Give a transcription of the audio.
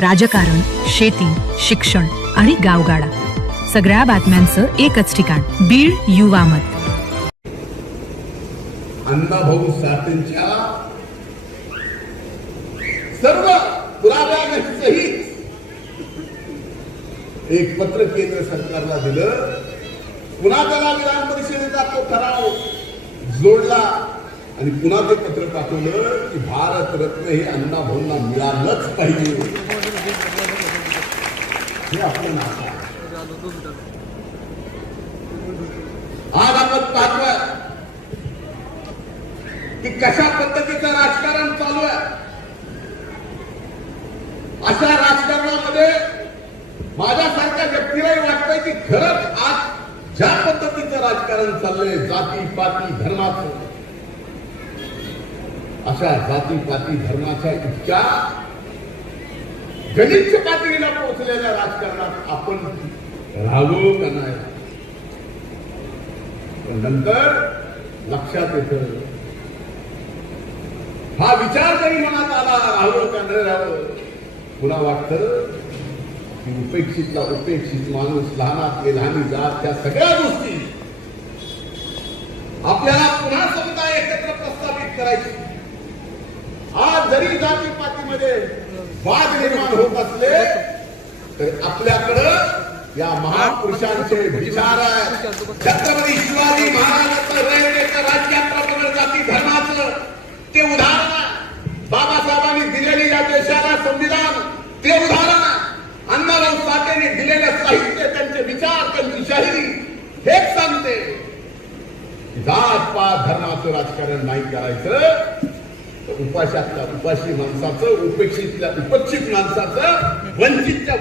राजकारण, शेती, शिक्षण आणि गावगाडा सगळ्या बातम्यांचं एकच ठिकाण, बीड युवा मत. अण्णाभाऊ साठेंच्या सर्व पुराव्यांसहित एक पत्र केंद्र सरकारला दिलं. पुन्हा त्याला विधान परिषदेचा तो ठराव जोडला आणि पुन्हा ते पत्र पाठवलं की भारत रत्न हे अण्णाभाऊंना मिळालंच पाहिजे. हे आपलं नातं आहे. आज आपण पाहतोय की कशा पद्धतीचं राजकारण चालू आहे. अशा राजकारणामध्ये माझ्यासारख्या व्यक्तीलाही वाटतंय की खरंच आज ज्या पद्धतीचं राजकारण चाललंय, जाती पाती धर्माचं, अशा जाती पाती धर्माच्या इतक्या गलिच्छ पातळीला पोहोचलेल्या राजकारणात आपण राहावं का नाही. नंतर लक्षात येतं, हा विचार जरी मनात आला राहावं का नाही राहावं, पुन्हा वाटतं की उपेक्षितला उपेक्षित माणूस, लहानातले लहानी जात, त्या सगळ्या गोष्टी आपल्याला पुन्हा समुदाय एकत्र प्रस्थापित करायची. आज जरी जातीपातीमध्ये वाद निर्माण होत असले तर आपल्याकडं या महापुरुषांचे विचार आहे. छत्रपती शिवाजी महाराजांचं रयतेचं राज्याप्रमाणे जाती धर्माचं ते उदाहरण आहे. बाबासाहेबांनी दिलेली या देशाला संविधान ते उदाहरण आहे. अण्णाभाऊ साठेंनी दिलेलं साहित्य, त्यांचे विचार, त्यांची शाहिरी हेच सांगते. जात पात धर्माचं राजकारण नाही करायचं. उपाशातल्या उपाशी माणसाचं, उपेक्षितल्या उपेक्षित माणसाचं, वंचितच्या